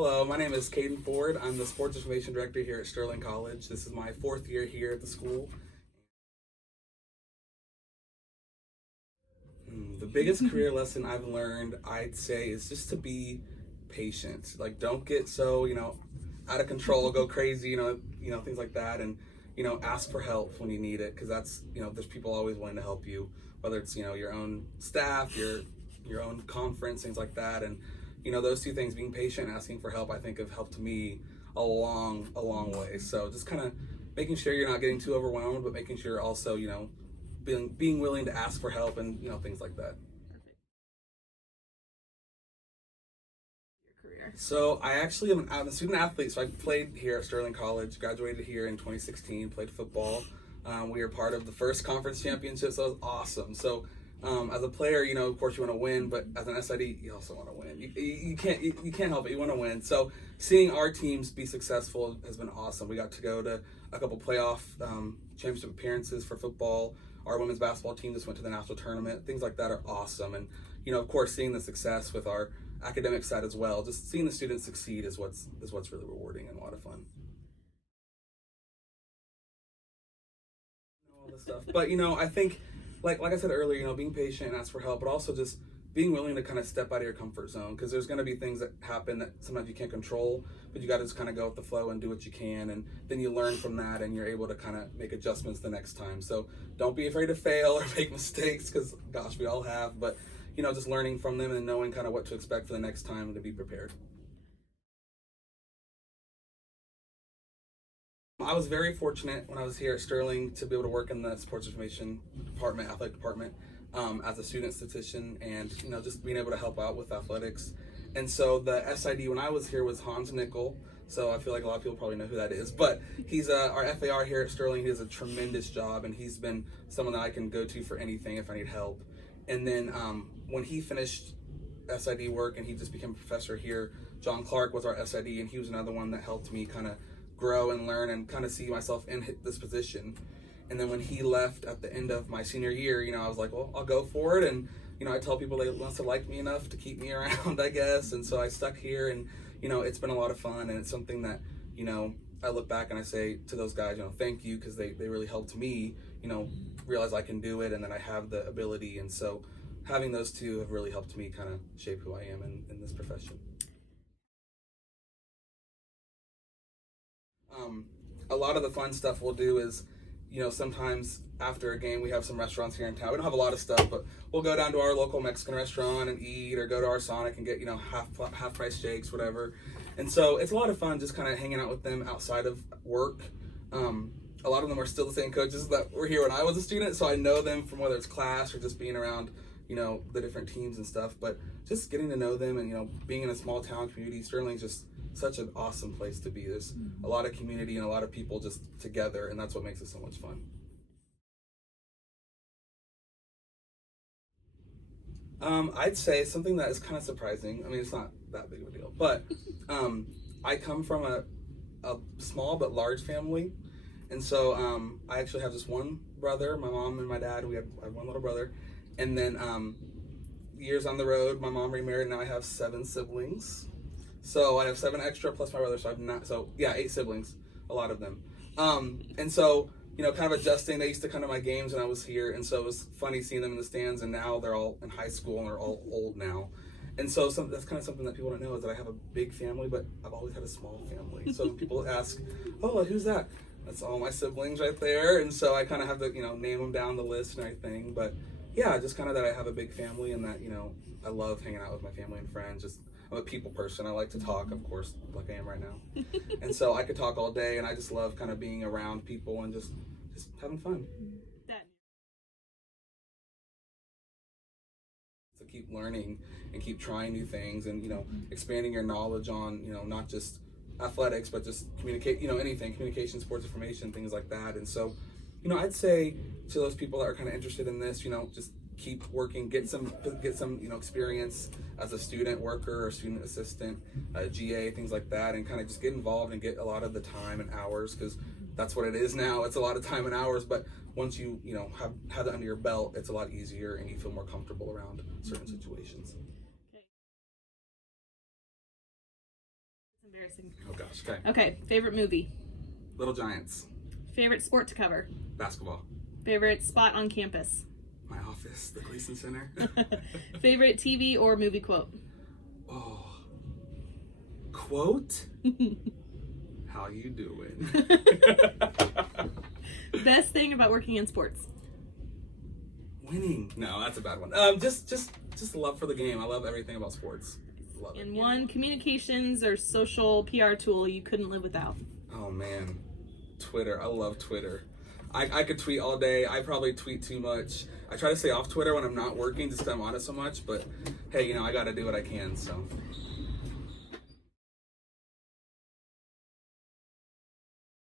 Hello, my name is Caden Ford. I'm the Sports Information Director here at Sterling College. This is my 4th year here at the school. The biggest career lesson I've learned, I'd say, is just to be patient. Like, don't get so, out of control, go crazy, things like that, and, ask for help when you need it, because that's, there's people always wanting to help you, whether it's, your own staff, your own conference, things like that, and, those two things, being patient and asking for help, I think have helped me a long way. So just kind of making sure you're not getting too overwhelmed, but making sure also, being willing to ask for help and, things like that. Your career. So I'm a student athlete, so I played here at Sterling College, graduated here in 2016, played football. We were part of the first conference championship, so it was awesome. So as a player, of course you want to win, but as an SID, you also want to win. You can't help it. You want to win. So seeing our teams be successful has been awesome. We got to go to a couple playoff championship appearances for football. Our women's basketball team just went to the national tournament. Things like that are awesome. And, of course, seeing the success with our academic side as well, just seeing the students succeed is what's really rewarding and a lot of fun. All this stuff. But, I think, like I said earlier, being patient and ask for help, but also just being willing to kind of step out of your comfort zone, because there's going to be things that happen that sometimes you can't control, but you got to just kind of go with the flow and do what you can, and then you learn from that and you're able to kind of make adjustments the next time. So don't be afraid to fail or make mistakes, because gosh, we all have, but just learning from them and knowing kind of what to expect for the next time and to be prepared. I was very fortunate when I was here at Sterling to be able to work in the sports information department, athletic department, as a student statistician, and just being able to help out with athletics. And so the SID when I was here was Hans Nickel. So I feel like a lot of people probably know who that is, but he's our FAR here at Sterling. He does a tremendous job, and he's been someone that I can go to for anything if I need help. And then when he finished SID work and he just became a professor here, John Clark was our SID, and he was another one that helped me kind of grow and learn and kind of see myself in this position. And then when he left at the end of my senior year, I was like, well, I'll go for it. And, I tell people they must have liked me enough to keep me around, I guess. And so I stuck here, and, it's been a lot of fun. And it's something that, I look back and I say to those guys, thank you, because they really helped me, realize I can do it and that I have the ability. And so having those two have really helped me kind of shape who I am in this profession. A lot of the fun stuff we'll do is, sometimes after a game we have some restaurants here in town. We don't have a lot of stuff, but we'll go down to our local Mexican restaurant and eat, or go to our Sonic and get, half price shakes, whatever. And so it's a lot of fun just kind of hanging out with them outside of work. A lot of them are still the same coaches that were here when I was a student, so I know them from whether it's class or just being around, the different teams and stuff. But just getting to know them and, being in a small town community, Sterling's just such an awesome place to be. There's a lot of community and a lot of people just together, and that's what makes it so much fun. I'd say something that is kind of surprising. I mean, it's not that big of a deal, but I come from a small but large family, and so I actually have just one brother. My mom and my dad, I have one little brother, and then years on the road, my mom remarried, and now I have 7 siblings. So I have 7 extra plus my brother, so 8 siblings, a lot of them. And so, kind of adjusting. They used to come to my games when I was here, and so it was funny seeing them in the stands, and now they're all in high school and they're all old now. And so that's kind of something that people don't know, is that I have a big family, but I've always had a small family. So people ask, oh, who's that? That's all my siblings right there. And so I kind of have to, name them down the list and everything. But yeah, just kind of that I have a big family, and that, I love hanging out with my family and friends. I'm a people person. I like to talk, of course, like I am right now. And so I could talk all day, and I just love kind of being around people and just having fun. So keep learning and keep trying new things, and, expanding your knowledge on, not just athletics, but just anything, communication, sports information, things like that. And so, I'd say to those people that are kind of interested in this, just keep working, get some experience as a student worker or student assistant, GA, things like that, and kind of just get involved and get a lot of the time and hours, because that's what it is now. It's a lot of time and hours, but once you have that under your belt, it's a lot easier and you feel more comfortable around certain situations. Embarrassing. Oh gosh. Okay. Okay, favorite movie. Little Giants. Favorite sport to cover. Basketball. Favorite spot on campus. My office, the Gleason Center. Favorite TV or movie quote. Oh. Quote? How you doing? Best thing about working in sports. Winning. No, that's a bad one. Just love for the game. I love everything about sports. Love it. And one communications or social PR tool you couldn't live without. Oh man, Twitter. I love Twitter. I could tweet all day. I probably tweet too much. I try to stay off Twitter when I'm not working just because I'm on it so much. But hey, I got to do what I can. So.